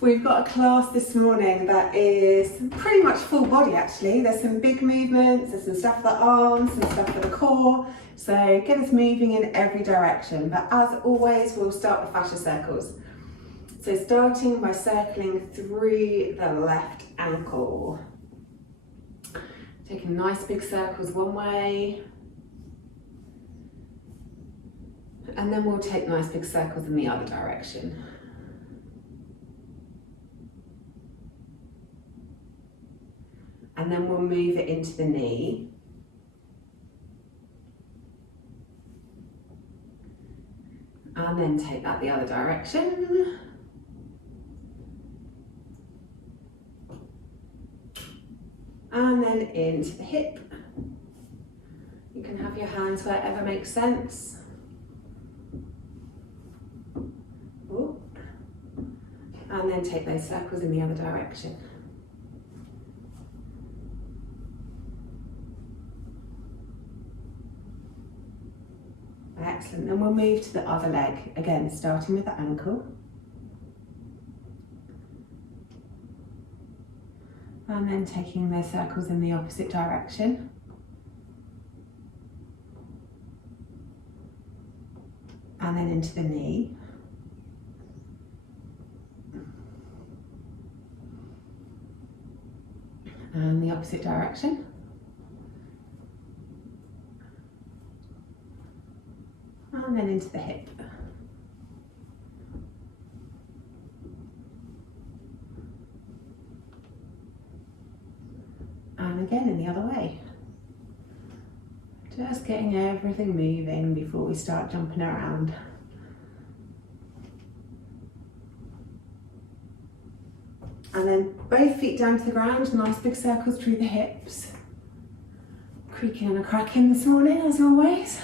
We've got a class this morning that is pretty much full body actually. There's some big movements, there's some stuff for the arms, some stuff for the core. So get us moving in every direction. But as always, we'll start with fascia circles. So starting by circling through the left ankle. Taking nice big circles one way. And then we'll take nice big circles in the other direction. And then we'll move it into the knee. And then take that the other direction. And then into the hip. You can have your hands wherever makes sense. Ooh. And then take those circles in the other direction. Excellent, then we'll move to the other leg, again starting with the ankle. And then taking those circles in the opposite direction. And then into the knee. And the opposite direction. And then into the hip. And again in the other way. Just getting everything moving before we start jumping around. And then both feet down to the ground, nice big circles through the hips. Creaking and a cracking this morning as always.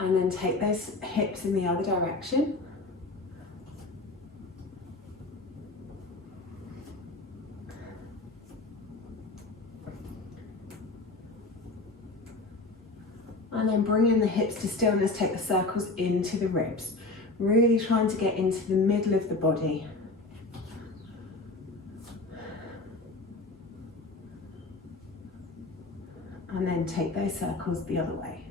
And then take those hips in the other direction. And then bringing the hips to stillness, take the circles into the ribs. Really trying to get into the middle of the body. And then take those circles the other way.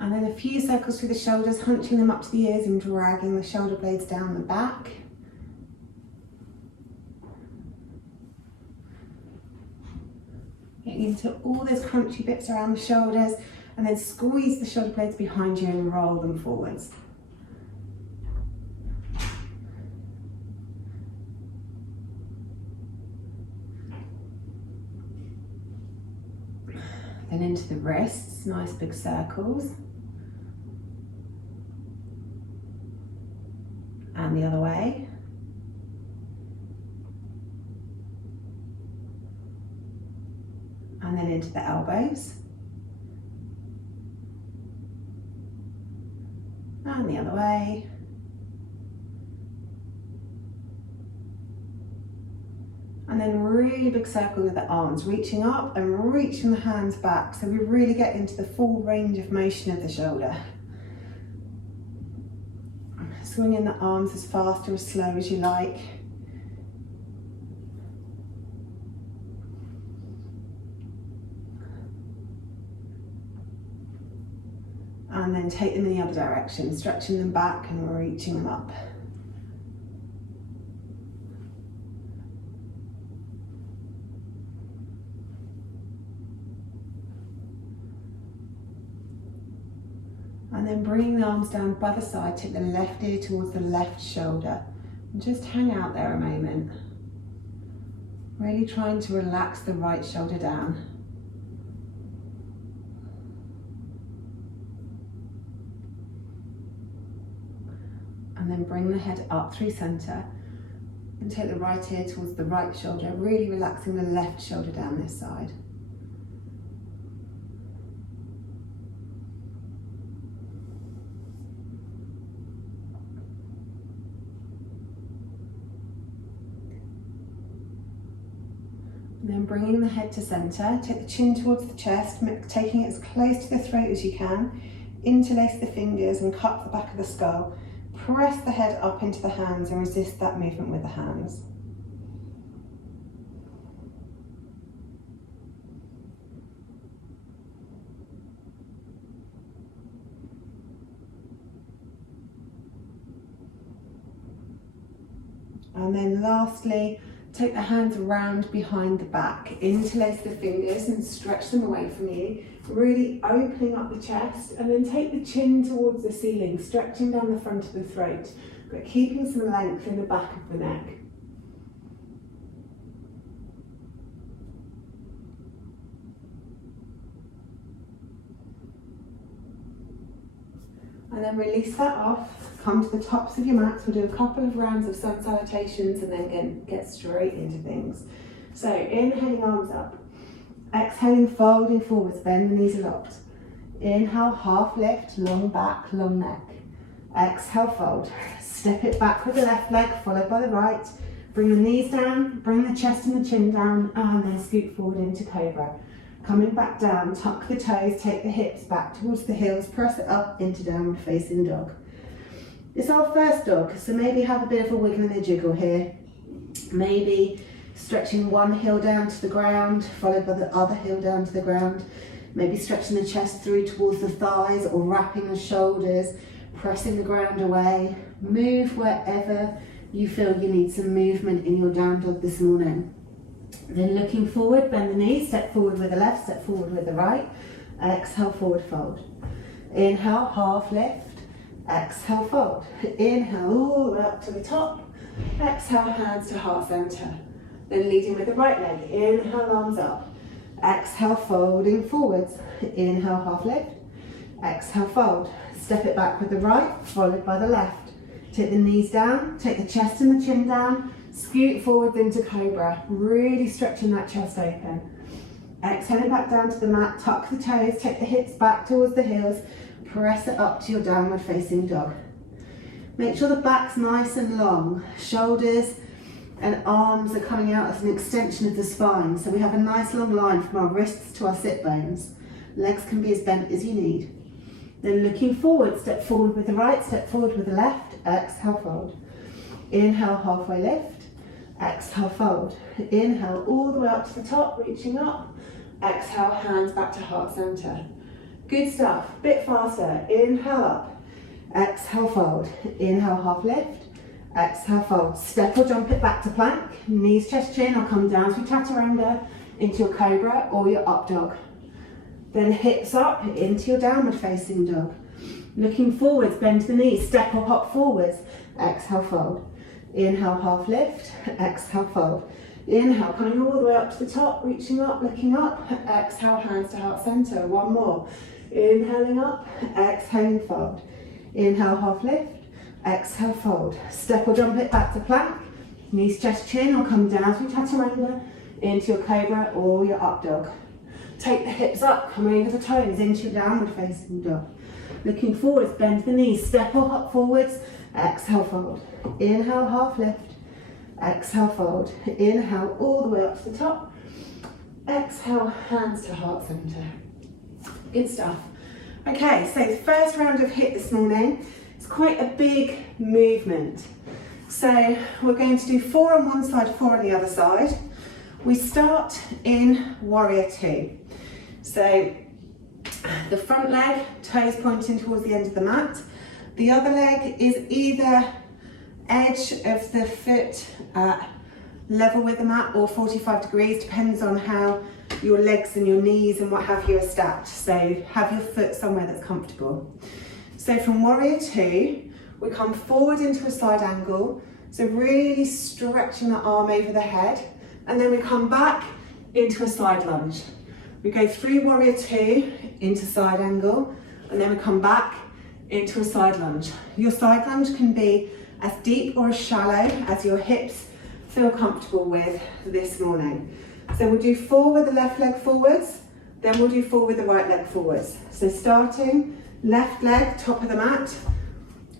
And then a few circles through the shoulders, hunching them up to the ears and dragging the shoulder blades down the back. Getting into all those crunchy bits around the shoulders, and then squeeze the shoulder blades behind you and roll them forwards. Then into the wrists, nice big circles. And the other way. And then into the elbows. And the other way. And then really big circle with the arms, reaching up and reaching the hands back. So we really get into the full range of motion of the shoulder. Swinging the arms as fast or as slow as you like. And then take them in the other direction, stretching them back and reaching them up. And then bringing the arms down by the side, take the left ear towards the left shoulder. And just hang out there a moment. Really trying to relax the right shoulder down. And then bring the head up through center. And take the right ear towards the right shoulder, really relaxing the left shoulder down this side. And then bringing the head to center, take the chin towards the chest, taking it as close to the throat as you can. Interlace the fingers and cup the back of the skull. Press the head up into the hands and resist that movement with the hands. And then lastly, take the hands round behind the back, interlace the fingers and stretch them away from you, really opening up the chest, and then take the chin towards the ceiling, stretching down the front of the throat, but keeping some length in the back of the neck. And then release that off. Come to the tops of your mats. We'll do a couple of rounds of sun salutations and then get straight into things. So inhaling, arms up. Exhaling, folding forwards, bend the knees a lot. Inhale, half lift, long back, long neck. Exhale, fold. Step it back with the left leg, followed by the right. Bring the knees down, bring the chest and the chin down, and then scoot forward into cobra. Coming back down, tuck the toes, take the hips back towards the heels, press it up into downward facing dog. It's our first dog, so maybe have a bit of a wiggle and a jiggle here. Maybe stretching one heel down to the ground, followed by the other heel down to the ground. Maybe stretching the chest through towards the thighs or wrapping the shoulders, pressing the ground away. Move wherever you feel you need some movement in your down dog this morning. Then looking forward, bend the knees, step forward with the left, step forward with the right. Exhale, forward fold. Inhale, half lift. Exhale, fold. Inhale, all the way up to the top. Exhale, hands to heart center. Then leading with the right leg. Inhale, arms up. Exhale, folding forwards. Inhale, half lift. Exhale, fold. Step it back with the right, followed by the left. Take the knees down, take the chest and the chin down. Scoot forwards into cobra, really stretching that chest open. Exhaling back down to the mat, tuck the toes, take the hips back towards the heels, press it up to your downward facing dog. Make sure the back's nice and long, shoulders and arms are coming out as an extension of the spine, so we have a nice long line from our wrists to our sit bones. Legs can be as bent as you need. Then looking forward, step forward with the right, step forward with the left, exhale, fold. Inhale, halfway lift. Exhale, fold. Inhale, all the way up to the top, reaching up. Exhale, hands back to heart center. Good stuff, bit faster. Inhale up. Exhale, fold. Inhale, half lift. Exhale, fold. Step or jump it back to plank. Knees, chest, chin, or come down to chaturanga, into your cobra or your up dog. Then hips up into your downward facing dog. Looking forwards, bend the knees, step or hop forwards. Exhale, fold. Inhale, half lift, exhale, fold. Inhale, coming all the way up to the top, reaching up, looking up. Exhale, hands to heart center. One more. Inhaling up, exhaling, fold. Inhale, half lift, exhale, fold. Step or jump it back to plank. Knees, chest, chin, or come down to chaturanga, into your cobra or your up dog. Take the hips up, coming over the toes, into your downward facing dog. Looking forwards, bend the knees, step or hop forwards. Exhale, fold. Inhale, half lift. Exhale, fold. Inhale, all the way up to the top. Exhale, hands to heart center. Good stuff. Okay, so the first round of HIIT this morning, it's quite a big movement. So we're going to do 4 on one side, 4 on the other side. We start in warrior 2. So the front leg, toes pointing towards the end of the mat. The other leg is either edge of the foot level with the mat or 45 degrees, depends on how your legs and your knees and what have you are stacked. So have your foot somewhere that's comfortable. So from warrior 2, we come forward into a side angle. So really stretching the arm over the head. And then we come back into a side lunge. We go through warrior 2 into side angle, and then we come back into a side lunge. Your side lunge can be as deep or as shallow as your hips feel comfortable with this morning. So we'll do 4 with the left leg forwards, then we'll do 4 with the right leg forwards. So starting, left leg, top of the mat,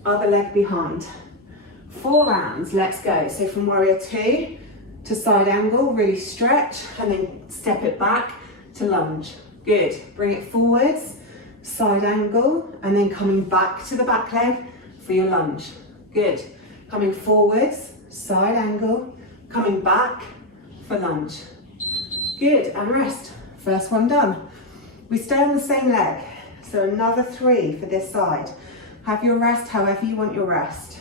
other leg behind. 4 rounds, let's go. So from warrior 2, to side angle, really stretch, and then step it back to lunge. Good. Bring it forwards, side angle, and then coming back to the back leg for your lunge. Good. Coming forwards, side angle, coming back for lunge. Good, and rest. First one done. We stay on the same leg, so another 3 for this side. Have your rest however you want your rest.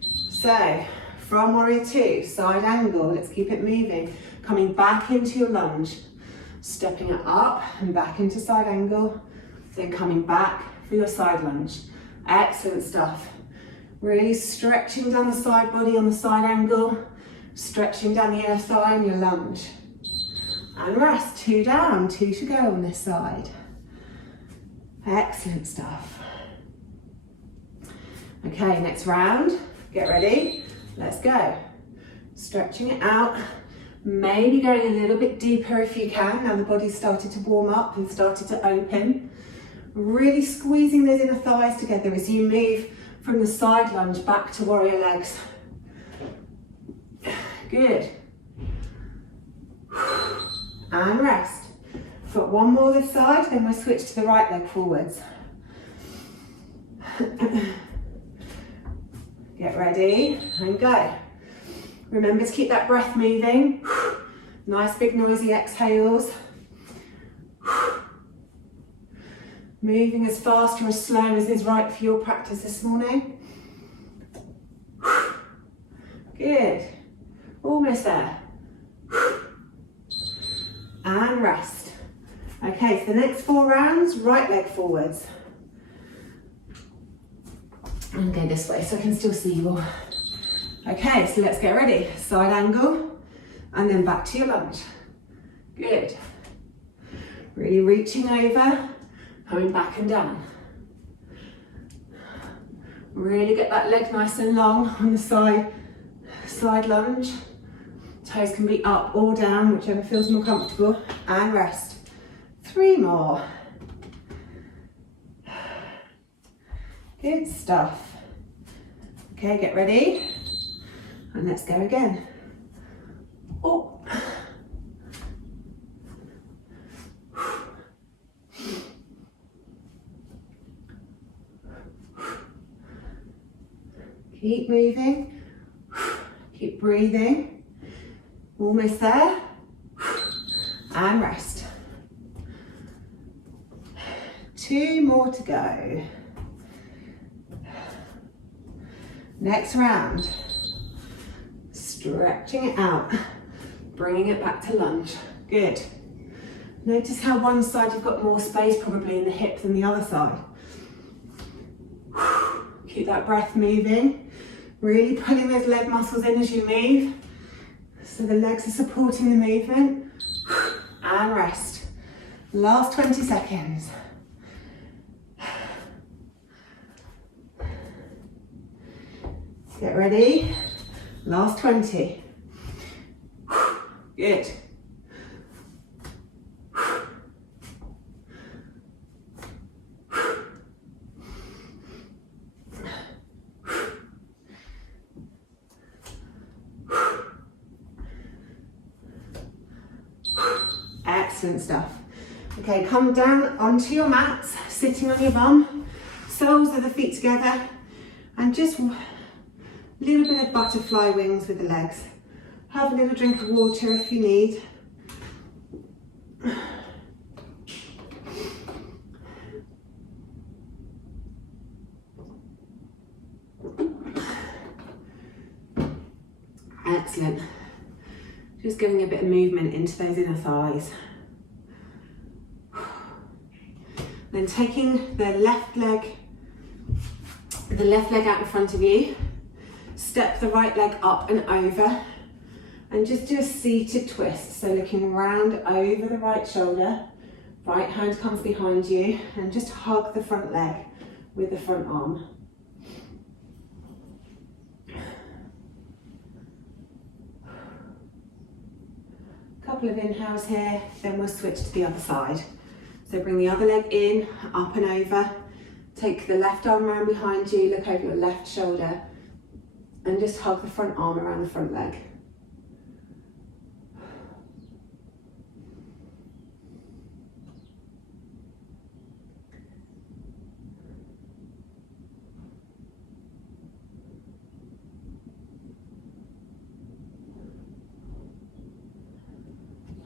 So, from warrior 2, side angle, let's keep it moving. Coming back into your lunge, stepping it up and back into side angle, then coming back for your side lunge. Excellent stuff. Really stretching down the side body on the side angle, stretching down the inner thigh in your lunge. And rest, 2 down, 2 to go on this side. Excellent stuff. Okay, next round, get ready, let's go. Stretching it out, maybe going a little bit deeper if you can, now the body's started to warm up and started to open. Really squeezing those inner thighs together as you move from the side lunge back to warrior legs. Good. And rest. Foot one more this side, then we'll switch to the right leg forwards. Get ready and go. Remember to keep that breath moving. Nice big noisy exhales. Moving as fast or as slow as is right for your practice this morning. Good. Almost there. And rest. Okay, so the next 4 rounds, right leg forwards. And go this way so I can still see you all. Okay, so let's get ready. Side angle, and then back to your lunge. Good. Really reaching over, coming back and down. Really get that leg nice and long on the side lunge. Toes can be up or down, whichever feels more comfortable. And rest. 3 more. Good stuff. Okay, get ready. And let's go again. Oh. Keep moving. Keep breathing. Almost there. And rest. 2 more to go. Next round. Stretching it out. Bringing it back to lunge. Good. Notice how one side you've got more space probably in the hip than the other side. Keep that breath moving. Really pulling those leg muscles in as you move. So the legs are supporting the movement. And rest. Last 20 seconds. Get ready. Last 20. Good. Excellent stuff. Okay, come down onto your mats, sitting on your bum, soles of the feet together, and just a little bit of butterfly wings with the legs. Have a little drink of water if you need. Excellent. Just giving a bit of movement into those inner thighs. Then taking the left leg out in front of you, step the right leg up and over, and just do a seated twist. So looking round over the right shoulder, right hand comes behind you, and just hug the front leg with the front arm. Couple of inhales here, then we'll switch to the other side. So bring the other leg in, up and over. Take the left arm around behind you, look over your left shoulder, and just hug the front arm around the front leg.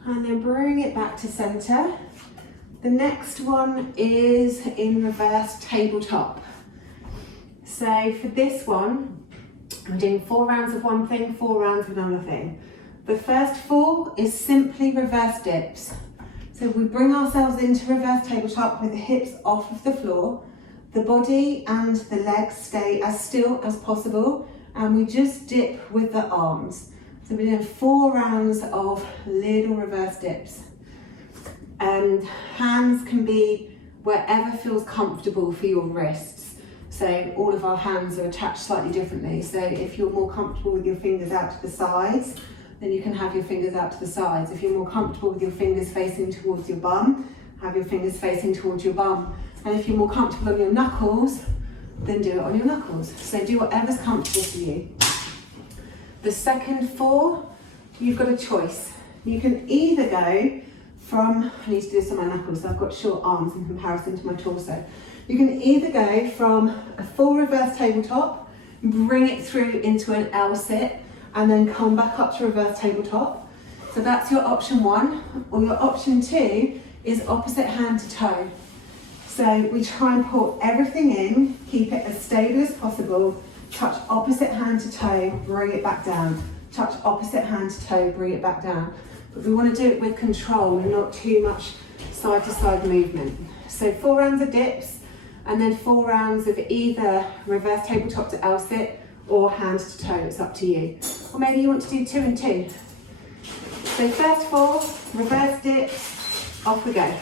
And then bring it back to center. The next one is in reverse tabletop. So for this one, I'm doing 4 rounds of one thing, 4 rounds of another thing. The first 4 is simply reverse dips. So we bring ourselves into reverse tabletop with the hips off of the floor. The body and the legs stay as still as possible, and we just dip with the arms. So we're doing 4 rounds of little reverse dips. And hands can be wherever feels comfortable for your wrists. So all of our hands are attached slightly differently. So if you're more comfortable with your fingers out to the sides, then you can have your fingers out to the sides. If you're more comfortable with your fingers facing towards your bum, have your fingers facing towards your bum. And if you're more comfortable on your knuckles, then do it on your knuckles. So do whatever's comfortable for you. The second 4, you've got a choice. You can either go from, I need to do this on my knuckles, so I've got short arms in comparison to my torso. You can either go from a full reverse tabletop, bring it through into an L sit, and then come back up to reverse tabletop. So that's your option 1, or your option 2 is opposite hand to toe. So we try and pull everything in, keep it as stable as possible, touch opposite hand to toe, bring it back down. Touch opposite hand to toe, bring it back down. But we want to do it with control and not too much side to side movement. So 4 rounds of dips, and then 4 rounds of either reverse tabletop to L sit or hand to toe, it's up to you. Or maybe you want to do 2 and 2. So first 4, reverse dips, off we go.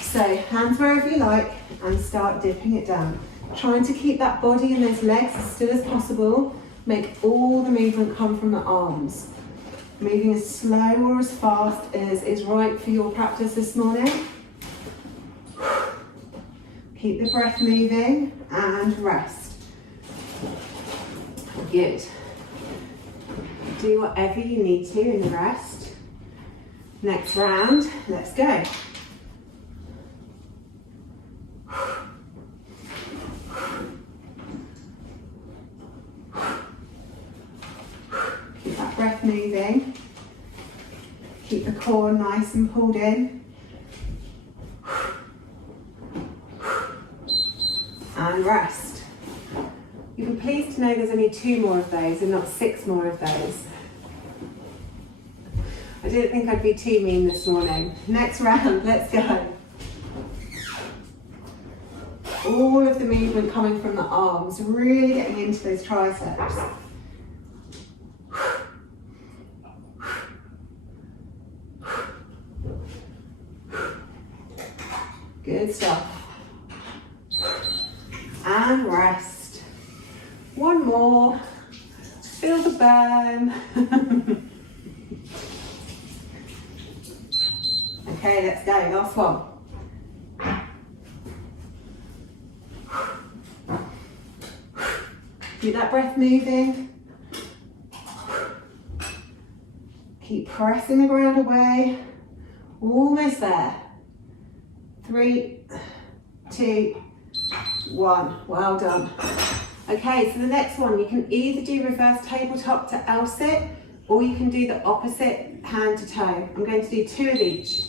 So hands wherever you like and start dipping it down. Trying to keep that body and those legs as still as possible. Make all the movement come from the arms. Moving as slow or as fast as is right for your practice this morning. Keep the breath moving and rest. Good. Do whatever you need to in the rest. Next round, let's go. Keep that breath moving. Keep the core nice and pulled in. And rest. You'll be pleased to know there's only 2 more of those and not 6 more of those. I didn't think I'd be too mean this morning. Next round, let's go. All of the movement coming from the arms, really getting into those triceps. Good stuff. And rest. 1 more. Feel the burn. Okay, let's go. Last one. Keep that breath moving. Keep pressing the ground away. Almost there. 3, 2, 1. Well done. Okay, so the next one, you can either do reverse tabletop to L sit, or you can do the opposite hand to toe. I'm going to do 2 of each.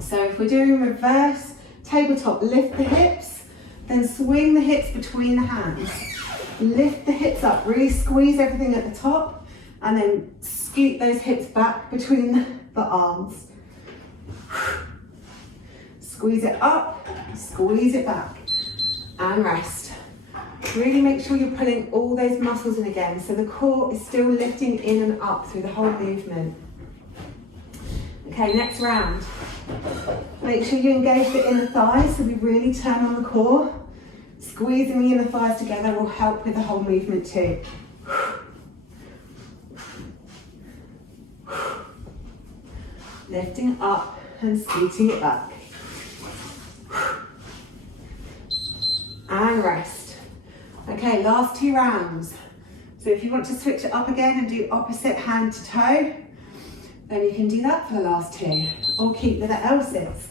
So if we're doing reverse tabletop, lift the hips, then swing the hips between the hands. Lift the hips up, really squeeze everything at the top, and then scoot those hips back between the arms. Squeeze it up, squeeze it back, and rest. Really make sure you're pulling all those muscles in again, so the core is still lifting in and up through the whole movement. Okay, next round. Make sure you engage the inner thighs, so we really turn on the core. Squeezing the inner thighs together will help with the whole movement too. Lifting up and scooting it back. And rest. Okay, last 2 rounds. So if you want to switch it up again and do opposite hand to toe, then you can do that for the last 2, or keep with the L sits.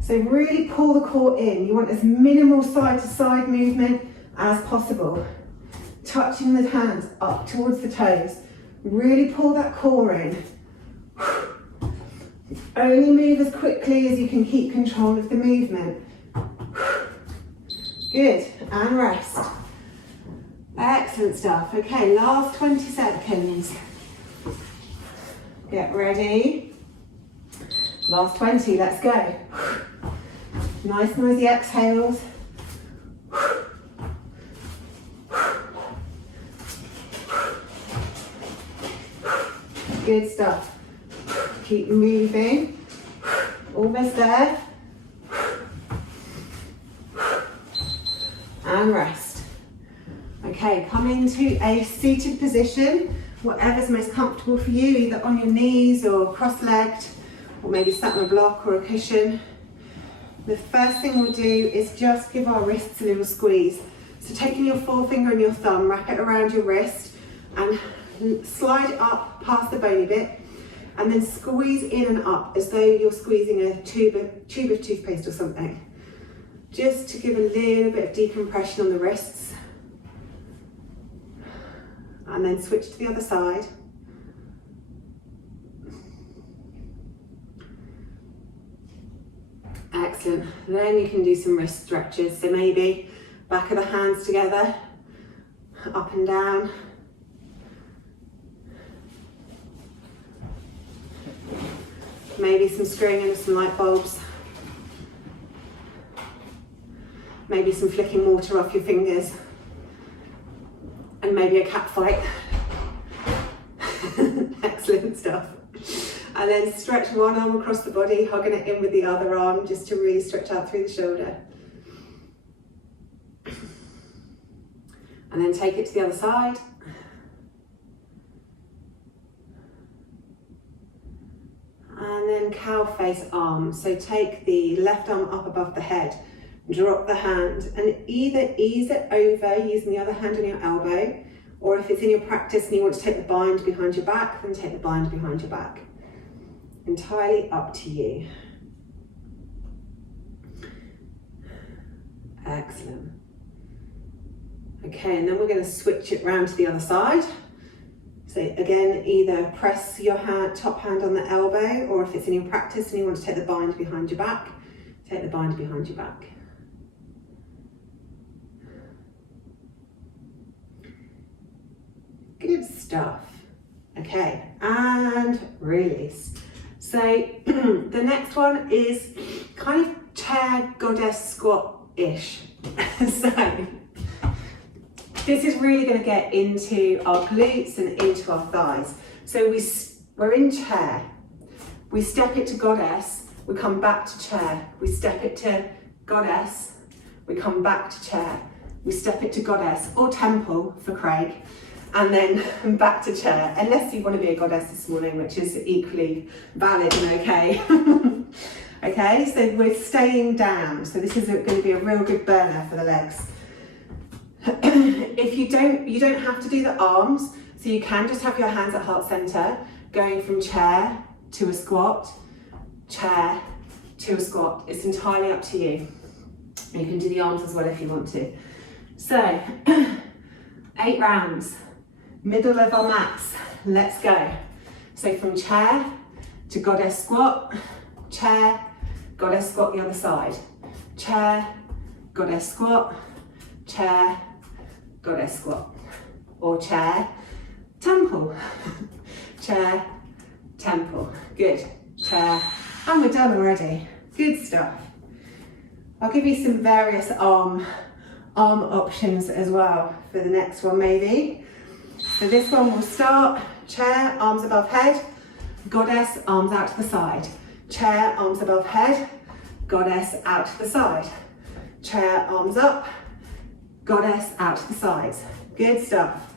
So really pull the core in. You want as minimal side to side movement as possible. Touching the hands up towards the toes. Really pull that core in. Only move as quickly as you can keep control of the movement. Good, and rest. Excellent stuff. Okay, last 20 seconds. Get ready. Last 20, let's go. Nice noisy exhales. Good stuff. Keep moving. Almost there. And rest. Okay, come into a seated position, whatever's most comfortable for you, either on your knees or cross-legged, or maybe sat on a block or a cushion. The first thing we'll do is just give our wrists a little squeeze. So taking your forefinger and your thumb, wrap it around your wrist and slide it up past the bony bit, and then squeeze in and up as though you're squeezing a tube of toothpaste or something. Just to give a little bit of decompression on the wrists. And then switch to the other side. Excellent. Then you can do some wrist stretches. So maybe back of the hands together, up and down. Maybe some screwing in of some light bulbs. Maybe some flicking water off your fingers. And maybe a cat fight. Excellent stuff. And then stretch one arm across the body, hugging it in with the other arm, just to really stretch out through the shoulder. And then take it to the other side. And then cow face arm. So take the left arm up above the head, drop the hand, and either ease it over using the other hand on your elbow, or if it's in your practice and you want to take the bind behind your back, then take the bind behind your back. Entirely up to you. Excellent. Okay, and then we're going to switch it round to the other side. So again, either press your top hand on the elbow, or if it's in your practice and you want to take the bind behind your back, take the bind behind your back. Good stuff. Okay, and release. So the next one is kind of chair goddess squat-ish. So this is really going to get into our glutes and into our thighs. So we're in chair. We step it to goddess. We come back to chair. We step it to goddess. We come back to chair. We step it to goddess or temple for Craig. And then back to chair, unless you want to be a goddess this morning, which is equally valid and okay. Okay, so we're staying down. So this is going to be a real good burner for the legs. If you don't have to do the arms, so you can just have your hands at heart center, going from chair to a squat, chair to a squat. It's entirely up to you. You can do the arms as well if you want to. So 8 rounds. Middle of our mats, let's go. So from chair to goddess squat, chair, goddess squat the other side. Chair, goddess squat, chair, goddess squat. Or chair, temple. Chair, temple. Good. Chair, and we're done already. Good stuff. I'll give you some various arm options as well for the next one maybe. So this one will start, chair, arms above head, goddess, arms out to the side. Chair, arms above head, goddess, out to the side. Chair, arms up, goddess, out to the sides. Good stuff.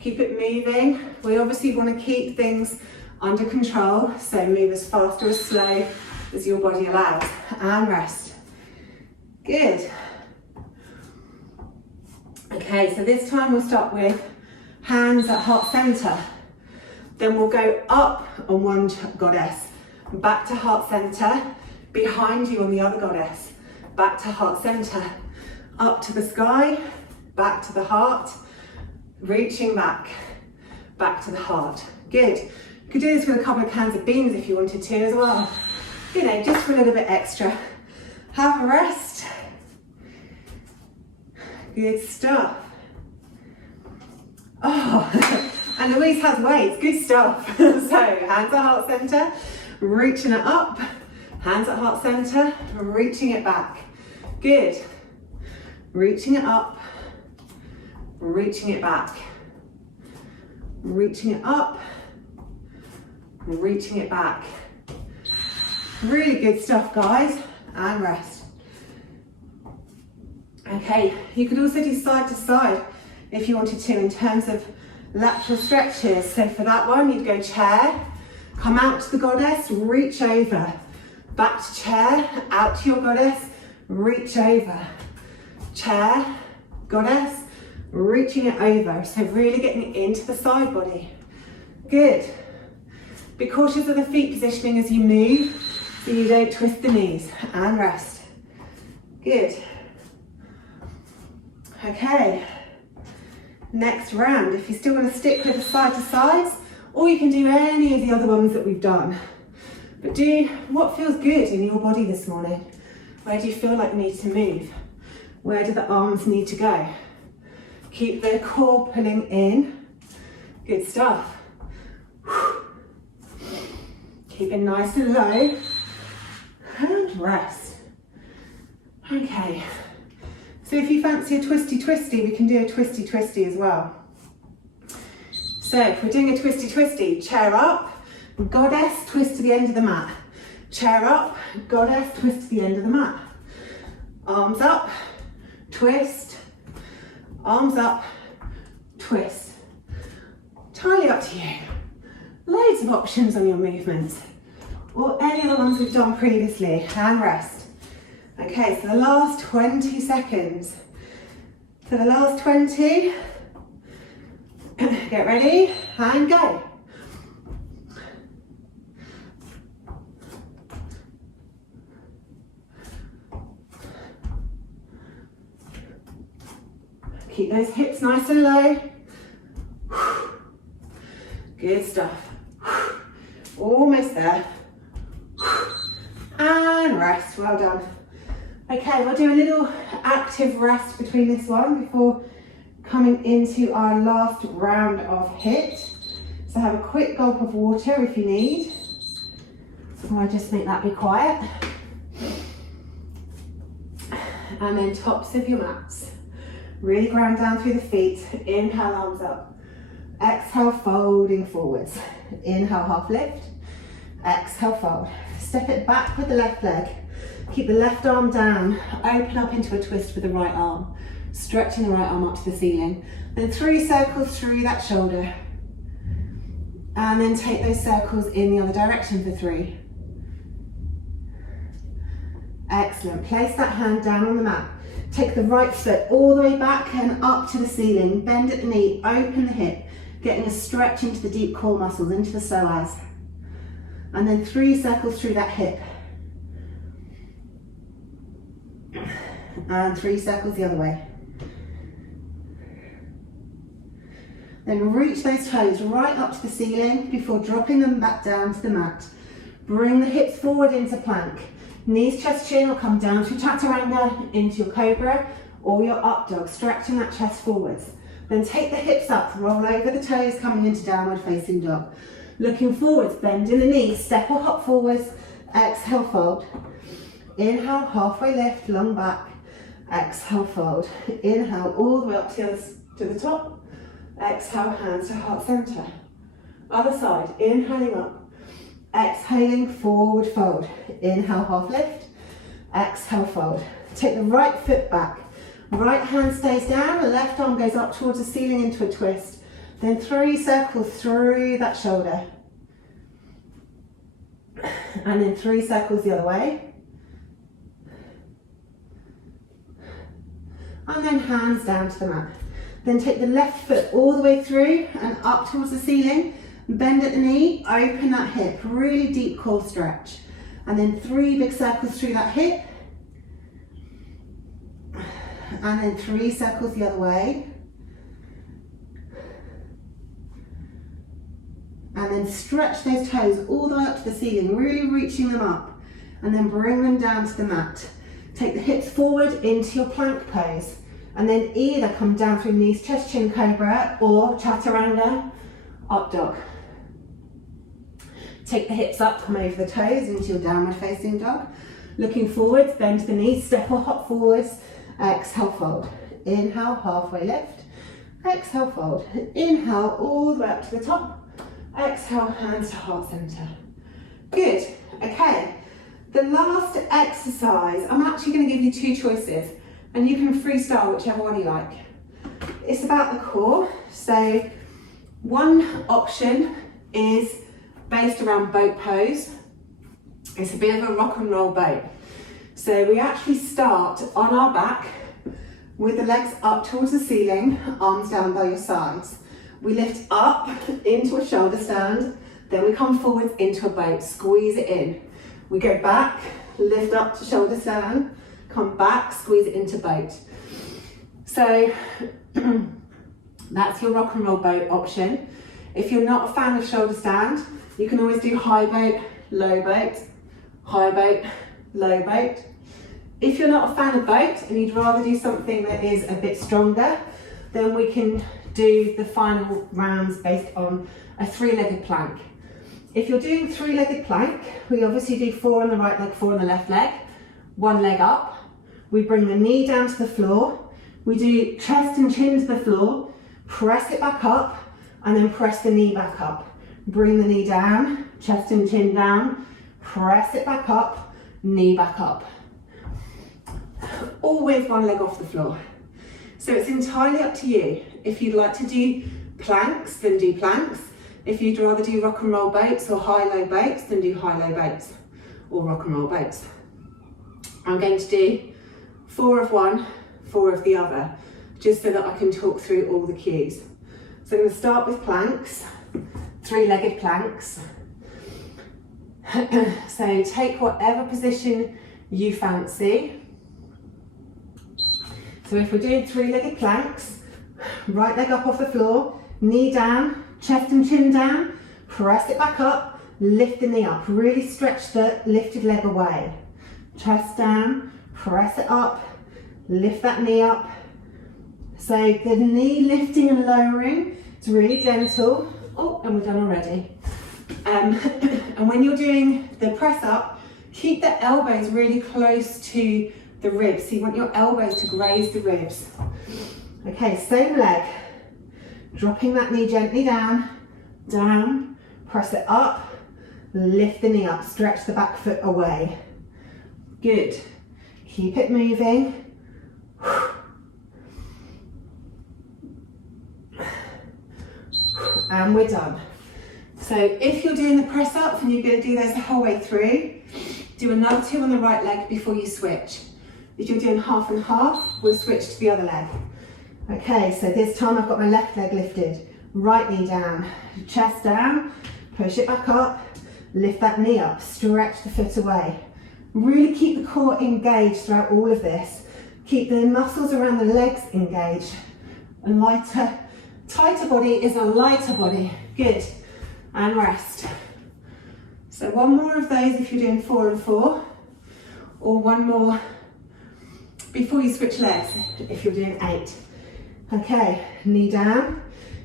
Keep it moving. We obviously want to keep things under control, so move as fast or as slow as your body allows. And rest. Good. Okay, so this time we'll start with hands at heart center. Then we'll go up on one goddess, back to heart center, behind you on the other goddess, back to heart center, up to the sky, back to the heart, reaching back to the heart. Good. You could do this with a couple of cans of beans if you wanted to as well. You know, just for a little bit extra. Have a rest. Good stuff. Oh, and Louise has weights, good stuff. So hands at heart center, reaching it up, hands at heart center, reaching it back. Good. Reaching it up, reaching it back. Reaching it up, reaching it back. Really good stuff, guys, and rest. Okay, you could also do side to side if you wanted to in terms of lateral stretches. So for that one, you'd go chair, come out to the goddess, reach over, back to chair, out to your goddess, reach over, chair, goddess, reaching it over. So really getting into the side body. Good. Be cautious of the feet positioning as you move so you don't twist the knees, and rest. Good. Okay. Next round, if you still want to stick with the side to sides, or you can do any of the other ones that we've done. But do what feels good in your body this morning. Where do you feel like you need to move? Where do the arms need to go? Keep the core pulling in. Good stuff. Keep it nice and low. And rest. Okay. So if you fancy a twisty, we can do a twisty as well. So if we're doing a twisty, chair up, goddess, twist to the end of the mat. Chair up, goddess, twist to the end of the mat. Arms up, twist, arms up, twist. Entirely up to you. Loads of options on your movements, or any of the ones we've done previously, and rest. Okay, so the last 20 seconds. For the last 20, get ready and go. Keep those hips nice and low. Good stuff. Almost there. And rest, well done. Okay, we'll do a little active rest between this one before coming into our last round of HIIT. So have a quick gulp of water if you need. So I'll just make that be quiet. And then tops of your mats. Really ground down through the feet. Inhale, arms up. Exhale, folding forwards. Inhale, half lift. Exhale, fold. Step it back with the left leg. Keep the left arm down. Open up into a twist with the right arm. Stretching the right arm up to the ceiling. Then 3 circles through that shoulder. And then take those circles in the other direction for 3. Excellent. Place that hand down on the mat. Take the right foot all the way back and up to the ceiling. Bend at the knee, open the hip, getting a stretch into the deep core muscles, into the psoas. And then 3 circles through that hip. And 3 circles the other way. Then reach those toes right up to the ceiling before dropping them back down to the mat. Bring the hips forward into plank. Knees, chest, chin will come down to chaturanga, into your cobra or your up dog, stretching that chest forwards. Then take the hips up, roll over the toes, coming into downward facing dog. Looking forwards, bending the knees, step or hop forwards, exhale, fold. Inhale, halfway lift, long back, exhale, fold. Inhale, all the way up to the top. Exhale, hands to heart center. Other side, inhaling up. Exhaling, forward fold. Inhale, half lift. Exhale, fold. Take the right foot back. Right hand stays down, the left arm goes up towards the ceiling into a twist. Then 3 circles through that shoulder. And then 3 circles the other way. And then hands down to the mat. Then take the left foot all the way through and up towards the ceiling. Bend at the knee, open that hip, really deep core stretch. And then 3 big circles through that hip. And then 3 circles the other way. and then stretch those toes all the way up to the ceiling, really reaching them up, and then bring them down to the mat. Take the hips forward into your plank pose, and then either come down through knees, chest, chin, cobra, or chaturanga, up dog. Take the hips up, come over the toes into your downward facing dog. Looking forwards, bend the knees, step or hop forwards, exhale, fold. Inhale, halfway lift. Exhale, fold. Inhale, all the way up to the top. Exhale, hands to heart center. Good. Okay. The last exercise, I'm actually going to give you two choices, and you can freestyle whichever one you like. It's about the core. So one option is based around boat pose. It's a bit of a rock and roll boat. So we actually start on our back with the legs up towards the ceiling, arms down by your sides. We lift up into a shoulder stand, then we come forwards into a boat, squeeze it in. We go back, lift up to shoulder stand, come back, squeeze it into boat. So that's your rock and roll boat option. If you're not a fan of shoulder stand, you can always do high boat, low boat, high boat, low boat. If you're not a fan of boat and you'd rather do something that is a bit stronger, then we can do the final rounds based on a three-legged plank. If you're doing three-legged plank, we obviously do 4 on the right leg, 4 on the left leg, one leg up. We bring the knee down to the floor. We do chest and chin to the floor, press it back up, and then press the knee back up. Bring the knee down, chest and chin down, press it back up, knee back up. All with one leg off the floor. So it's entirely up to you. If you'd like to do planks, then do planks. If you'd rather do rock and roll boats or high-low boats, then do high-low boats or rock and roll boats. I'm going to do 4 of one, 4 of the other, just so that I can talk through all the cues. So I'm going to start with planks, three-legged planks. So take whatever position you fancy. So if we're doing three-legged planks, right leg up off the floor, knee down, chest and chin down, press it back up, lift the knee up, really stretch the lifted leg away. Chest down, press it up, lift that knee up. So the knee lifting and lowering, it's really gentle. Oh, and we're done already. And when you're doing the press up, keep the elbows really close to the ribs. So you want your elbows to graze the ribs. Okay, same leg. Dropping that knee gently down, down, press it up, lift the knee up, stretch the back foot away. Good. Keep it moving. And we're done. So if you're doing the press ups and you're going to do those the whole way through, do another 2 on the right leg before you switch. If you're doing half and half, we'll switch to the other leg. Okay, so this time I've got my left leg lifted, right knee down, chest down, push it back up, lift that knee up, stretch the foot away. Really keep the core engaged throughout all of this. Keep the muscles around the legs engaged. A lighter, tighter body is a lighter body. Good. And rest. So one more of those if you're doing 4 and 4, or one more before you switch legs if you're doing 8. Okay, knee down,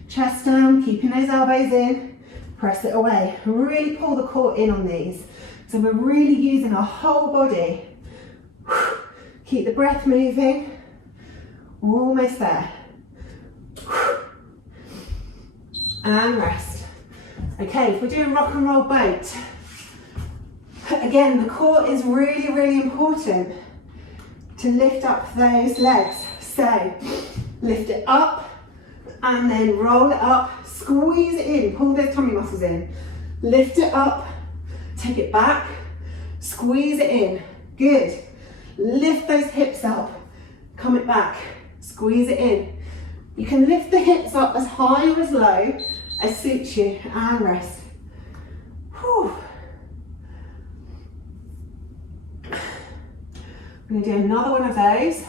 chest down, keeping those elbows in, press it away. Really pull the core in on these. So we're really using our whole body. Keep the breath moving. Almost there. And rest. Okay, if we're doing rock and roll boat, again, the core is really, really important to lift up those legs. So lift it up and then roll it up, squeeze it in, pull those tummy muscles in. Lift it up, take it back, squeeze it in. Good. Lift those hips up, come it back, squeeze it in. You can lift the hips up as high or as low as suits you, and rest. Whew. I'm going to do another one of those.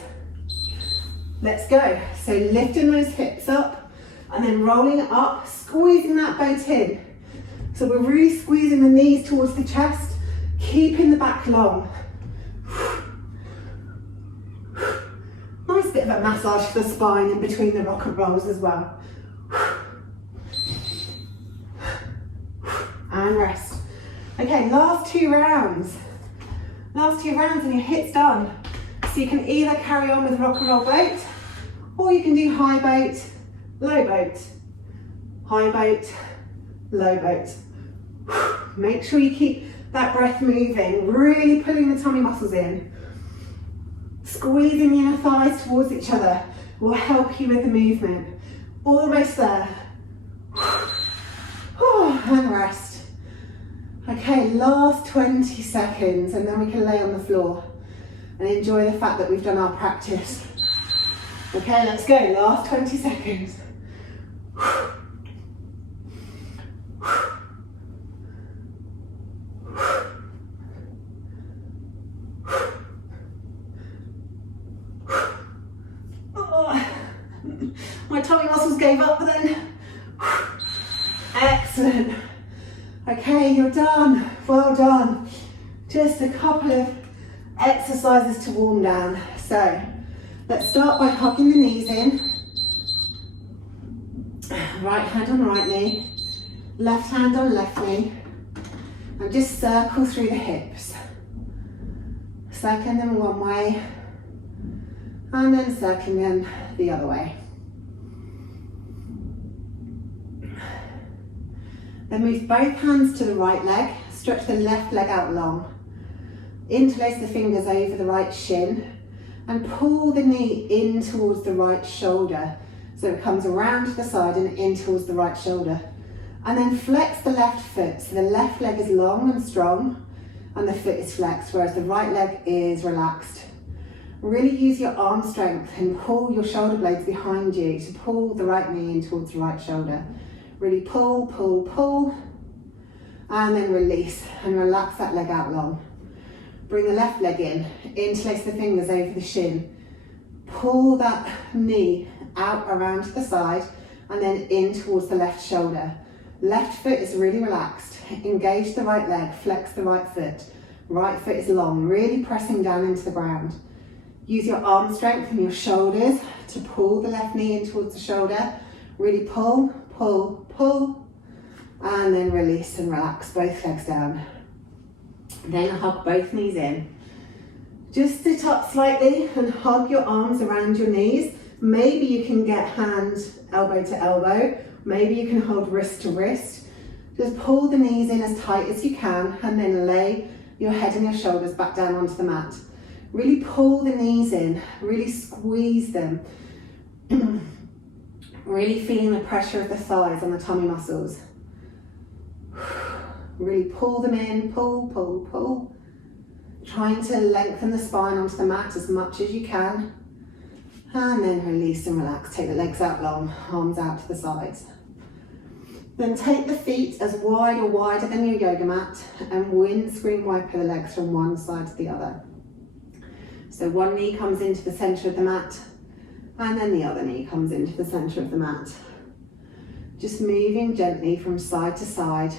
Let's go. So lifting those hips up and then rolling it up, squeezing that boat in. So we're really squeezing the knees towards the chest, keeping the back long. Nice bit of a massage for the spine in between the rock and rolls as well. And rest. Okay, last two rounds. Last two rounds and your HIIT's done. So you can either carry on with rock and roll boat, or you can do high boat, low boat. High boat, low boat. Make sure you keep that breath moving, really pulling the tummy muscles in. Squeezing the inner thighs towards each other will help you with the movement. Almost there. And rest. Okay, last 20 seconds and then we can lay on the floor and enjoy the fact that we've done our practice. Okay, let's go. Last 20 seconds. My tummy muscles gave up then. Excellent. Okay, you're done. Well done. Just a couple of exercises to warm down. So let's start by hugging the knees in. Right hand on right knee, left hand on left knee, and just circle through the hips. Circling them one way, and then circling them the other way. Then move both hands to the right leg, stretch the left leg out long. Interlace the fingers over the right shin and pull the knee in towards the right shoulder. So it comes around to the side and in towards the right shoulder. And then flex the left foot. So the left leg is long and strong and the foot is flexed, whereas the right leg is relaxed. Really use your arm strength and pull your shoulder blades behind you to pull the right knee in towards the right shoulder. Really pull, pull, pull, and then release and relax that leg out long. Bring the left leg in, interlace the fingers over the shin, pull that knee out around to the side and then in towards the left shoulder. Left foot is really relaxed. Engage the right leg, flex the right foot. Right foot is long, really pressing down into the ground. Use your arm strength and your shoulders to pull the left knee in towards the shoulder. Really pull, pull, pull, and then release and relax both legs down. Then hug both knees in. Just sit up slightly and hug your arms around your knees. Maybe you can get hand elbow to elbow. Maybe you can hold wrist to wrist. Just pull the knees in as tight as you can and then lay your head and your shoulders back down onto the mat. Really pull the knees in, really squeeze them. Really feeling the pressure of the thighs on the tummy muscles. Really pull them in, pull, pull, pull. Trying to lengthen the spine onto the mat as much as you can. And then release and relax. Take the legs out long, arms out to the sides. Then take the feet as wide or wider than your yoga mat and windscreen wiper the legs from one side to the other. So one knee comes into the center of the mat and then the other knee comes into the center of the mat. Just moving gently from side to side.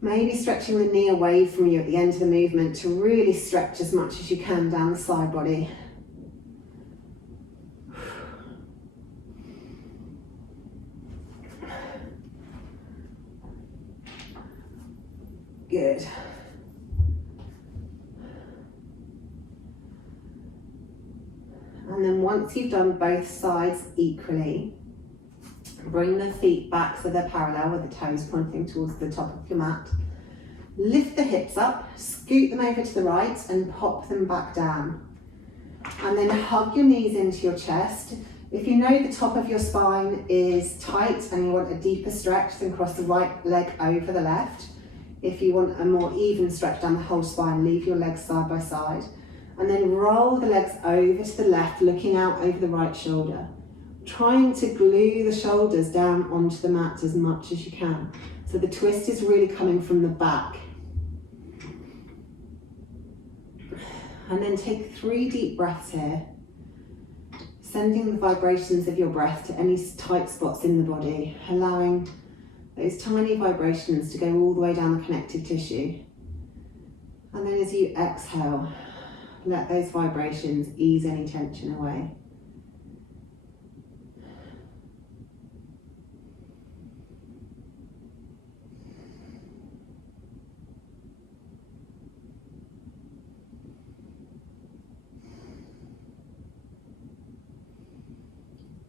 Maybe stretching the knee away from you at the end of the movement to really stretch as much as you can down the side body. Good. And then once you've done both sides equally, bring the feet back so they're parallel with the toes pointing towards the top of your mat. Lift the hips up, scoot them over to the right and pop them back down. And then hug your knees into your chest. If you know the top of your spine is tight and you want a deeper stretch, then cross the right leg over the left. If you want a more even stretch down the whole spine, leave your legs side by side. And then roll the legs over to the left, looking out over the right shoulder. Trying to glue the shoulders down onto the mat as much as you can. So the twist is really coming from the back. And then take 3 deep breaths here. Sending the vibrations of your breath to any tight spots in the body, allowing Those tiny vibrations to go all the way down the connective tissue. And then as you exhale, let those vibrations ease any tension away.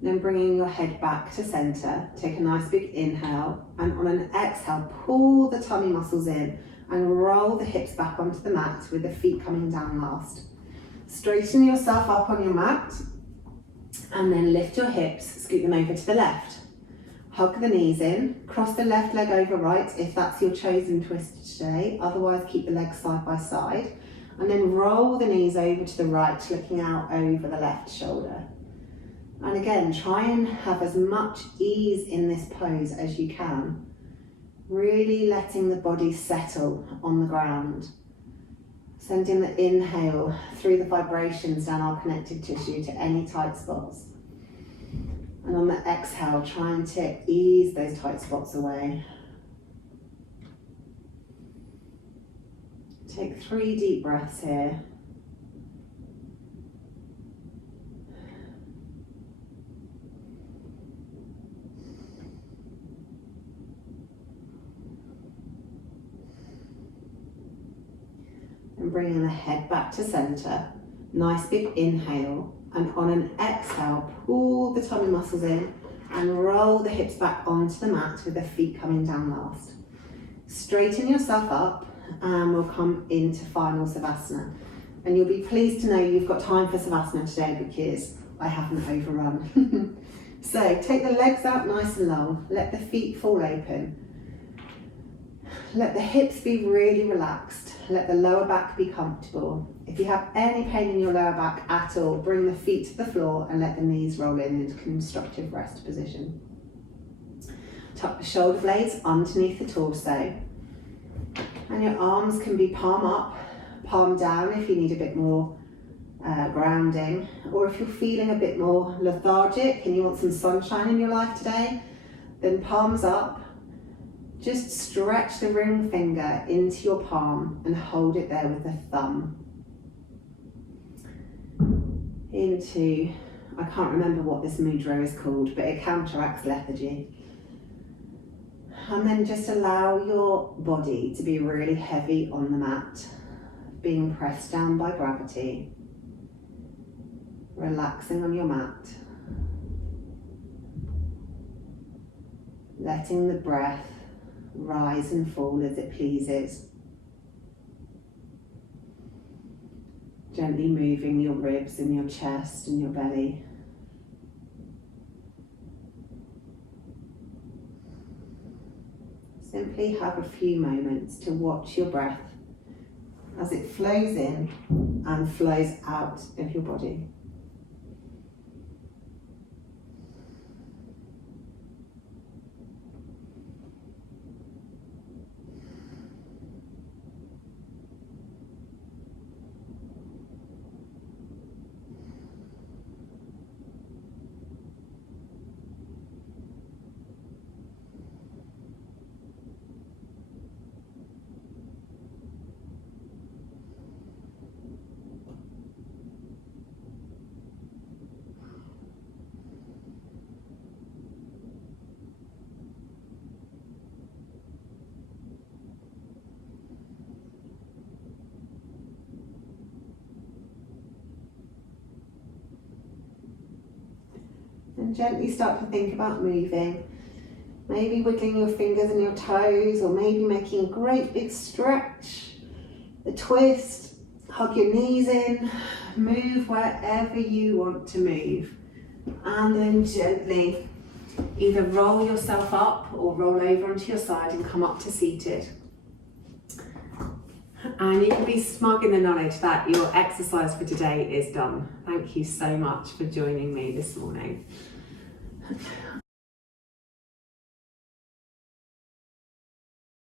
Then bringing your head back to center, take a nice big inhale, and on an exhale, pull the tummy muscles in and roll the hips back onto the mat with the feet coming down last. Straighten yourself up on your mat, and then lift your hips, scoot them over to the left. Hug the knees in, cross the left leg over right if that's your chosen twist today, otherwise keep the legs side by side, and then roll the knees over to the right, looking out over the left shoulder. And again, try and have as much ease in this pose as you can. Really letting the body settle on the ground. Sending the inhale through the vibrations down our connective tissue to any tight spots. And on the exhale, trying to ease those tight spots away. Take 3 deep breaths here. And bringing the head back to center, nice big inhale, and on an exhale, pull the tummy muscles in and roll the hips back onto the mat with the feet coming down last. Straighten yourself up and we'll come into final Savasana. And you'll be pleased to know you've got time for Savasana today because I haven't overrun. So take the legs out nice and long, let the feet fall open. Let the hips be really relaxed. Let the lower back be comfortable. If you have any pain in your lower back at all, bring the feet to the floor and let the knees roll in into constructive rest position. Tuck the shoulder blades underneath the torso. And your arms can be palm up, palm down if you need a bit more grounding. Or if you're feeling a bit more lethargic and you want some sunshine in your life today, then palms up. Just stretch the ring finger into your palm and hold it there with the thumb. Into, I can't remember what this mudra is called, but it counteracts lethargy. And then just allow your body to be really heavy on the mat, being pressed down by gravity. Relaxing on your mat. Letting the breath rise and fall as it pleases. Gently moving your ribs and your chest and your belly. Simply have a few moments to watch your breath as it flows in and flows out of your body. And gently start to think about moving. Maybe wiggling your fingers and your toes, or maybe making a great big stretch, a twist, hug your knees in, move wherever you want to move. And then gently either roll yourself up or roll over onto your side and come up to seated. And you can be smug in the knowledge that your exercise for today is done. Thank you so much for joining me this morning.